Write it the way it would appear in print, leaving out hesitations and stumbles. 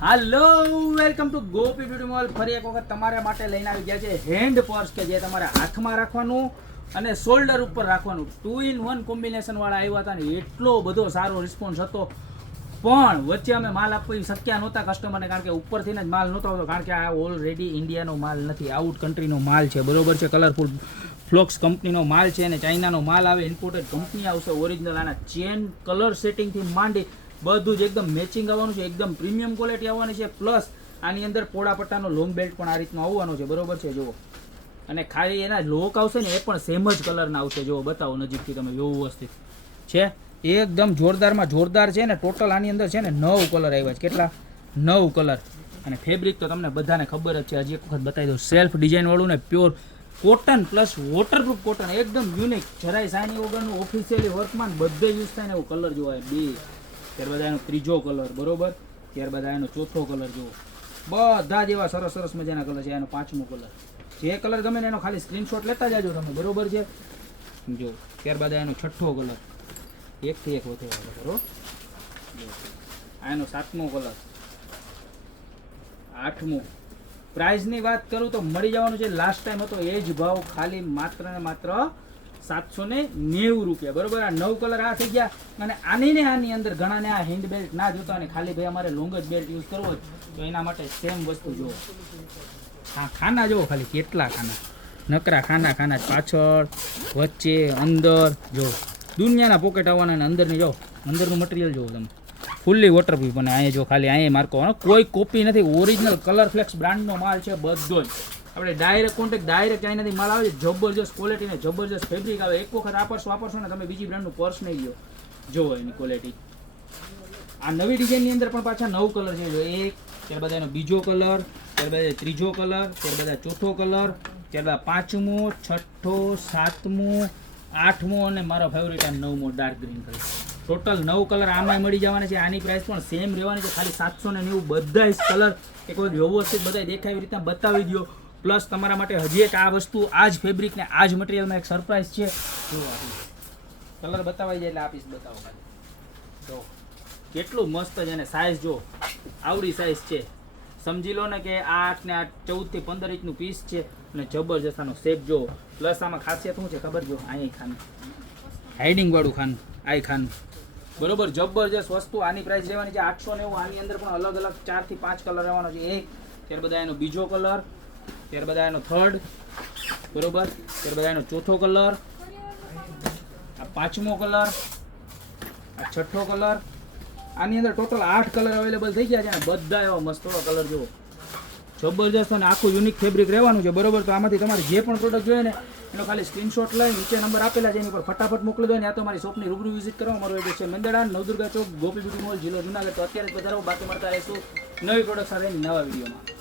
Hello welcome to Gopi beauty mall. ફરી એક વખત તમારા માટે લઈને આવી ગયા છે હેન્ડ પર્સ કે જે તમારે હાથમાં રાખવાનું અને શોલ્ડર ઉપર રાખવાનું 2-in-1 કોમ્બિનેશન વાળા આવ્યા હતા ને એટલો બધો સારો રિસ્પોન્સ હતો. પણ વચ્ચે અમે માલ આપવી શક્યા નહોતા કસ્ટમરને, કારણ કે ઉપરથી જ માલ નહોતો આવતો, કારણ કે આ ઓલરેડી ઇન્ડિયાનો માલ નથી, આઉટ કન્ટ્રીનો માલ છે, બરોબર છે. કલરફુલ ફ્લોક્સ કંપનીનો માલ છે અને ચાઇનાનો માલ આવે, ઇમ્પોર્ટેડ કંપની આવશે ઓરિજિનલ. આના ચેન કલર સેટિંગથી માંડી બધું જ એકદમ મેચિંગ આવવાનું છે, એકદમ પ્રીમિયમ ક્વોલિટી આવવાની છે. પ્લસ આની અંદર પોળા પટ્ટાનો લોંગ બેલ્ટ પણ આ રીતનો આવવાનો છે, બરોબર છે. જુઓ, અને ખાલી એના લોક આવશે ને એ પણ સેમ જ કલરના આવશે. જુઓ, બતાવો નજીકથી તમે, વ્યવસ્થિત છે, એકદમ જોરદારમાં જોરદાર છે ને. ટોટલ આની અંદર છે ને 9 કલર આવ્યા છે. કેટલા? 9 કલર. અને ફેબ્રિક તો તમને બધાને ખબર જ છે, હજી એક વખત બતાવી દઉં. સેલ્ફ ડિઝાઇન વાળું ને pure cotton plus waterproof cotton, એકદમ યુનિક, જરાય સાઇની વગરનું, ઓફિશિયલી વર્કમાં બધે યુઝ થાય ને એવું કલર જોવાય. બે ત્યારબાદ એનો ત્રીજો કલર, બરોબર. ત્યારબાદ એનો ચોથો કલર જુઓ, બધા જ એવા સરસ સરસ મજાના કલર છે. એનો પાંચમો કલર, જે કલર ગમે ને એનો ખાલી સ્ક્રીનશોટ લેતા જાજો તમે, બરોબર છે. જો, ત્યારબાદ એનો છઠ્ઠો કલર, એકથી એક વધુ કલર. એનો 7મો કલર, 8મો. પ્રાઇસની વાત કરું તો મળી જવાનું છે, લાસ્ટ ટાઈમ હતો એ જ ભાવ, ખાલી માત્ર ને માત્ર 790 રૂપિયા, બરોબર. આ 9 કલર આ થઈ ગયા. અને આની ને આની અંદર ઘણાને આ હેન્ડ બેલ્ટ ના જોતા અને ખાલી ભાઈ અમારે લોંગ જ બેલ્ટ યુઝ કરવો હોય તો એના માટે સેમ વસ્તુ જુઓ. હા, ખાના જુઓ, ખાલી કેટલા ખાના, નકરા ખાના ખાના, પાછળ, વચ્ચે, અંદર. જો દુનિયાના પોકેટ આવવાના, અને અંદરની જો, અંદરનું મટીરિયલ જુઓ તમે, ફૂલ્લી વોટરપ્રૂફ. અને અહીંયા જો ખાલી અહીંયા માર્કો, કોઈ કોપી નથી, ઓરિજિનલ કલર ફ્લેક્સ બ્રાન્ડનો માલ છે બધો જ. આપણે ડાયરેક્ટ કોન્ટેક્ટ, ડાયરેક્ટ ચાઇનાથી માલ આવે છે, જબરજસ્ત ક્વોલિટી ને જબરજસ્ત ફેબ્રિક આવે. એક વખત વાપરશો ને તમે બીજી બ્રાન્ડનું પર્સ નહીં લો. જુઓ એની ક્વોલિટી. આ નવી ડિઝાઇનની અંદર પણ પાછા 9 કલર છે. જો એક, ત્યારબાદ એનો બીજો કલર, ત્યારબાદ ત્રીજો કલર, ત્યારબાદ ચોથો કલર, ત્યારબાદ 5મો, 6ઠ્ઠો, 7મો, 8મો અને મારો ફેવરિટ આ 9મો dark green colour. Total 9 colour આમાં મળી જવાના છે. આની પ્રાઇસ પણ સેમ રહેવાની છે, ખાલી 790. બધા જ કલર એક વખત વ્યવસ્થિત બધા દેખાય એવી રીતના બતાવી દો. પ્લસ તમારા માટે હજી એક આ વસ્તુ, આ જ ફેબ્રિક ને આ જ મટીરિયલમાં એક સરપ્રાઈઝ છે. જો કલર બતાવાઈ જાય એટલે આપીશ, બતાવો ખાલી. જો કેટલું મસ્ત છે. અને સાઇઝ જો, આવડી સાઇઝ છે, સમજી લો ને કે 8 ને 8, 14 થી 15 ઇંચનું પીસ છે. અને જબરજસ્ત આનો શેપ જો. પ્લસ આમાં ખાસિયત શું છે ખબર? જો અહીંયા ખાનું, હાઇડિંગ વાળું ખાનું, આઈ ખાનું, બરોબર. જબરજસ્ત વસ્તુ. આની પ્રાઇસ રહેવાની છે 890. આની અંદર પણ અલગ અલગ 4 થી 5 કલર રહેવાનો છે. એક, ત્યારબાદ એનો બીજો કલર, ત્યારબાદ એનો થર્ડ, બરોબર. ત્યારબાદ એનો ચોથો કલર, આ 5મો કલર, આ 6ઠ્ઠો કલર. આની અંદર ટોટલ 8 કલર અવેલેબલ થઈ ગયા છે. અને બધા એવા મસ્ત કલર જુઓ, જબરજસ્ત. અને આખું યુનિક ફેબ્રિક રહેવાનું છે, બરોબર. તો આમાંથી તમારે જે પણ પ્રોડક્ટ જોઈએ ને એનો ખાલી સ્ક્રીનશોટ લઈ નીચે નંબર આપેલા છે એની પર ફટાફટ મોકલી દો. ને આ તો અમારી શોપની રૂબરૂ વિઝિટ કરો. અમારો એડ્રેસ છે મંદડા, નવદુર્ગા ચોક, ગોપી બ્યુટી મોલ, જિલ્લો જુનાગઢ. તો અત્યારે જ પધારો. બાકી મળતા રહીશું નવી પ્રોડક્ટ સાથે નવા વિડીયોમાં.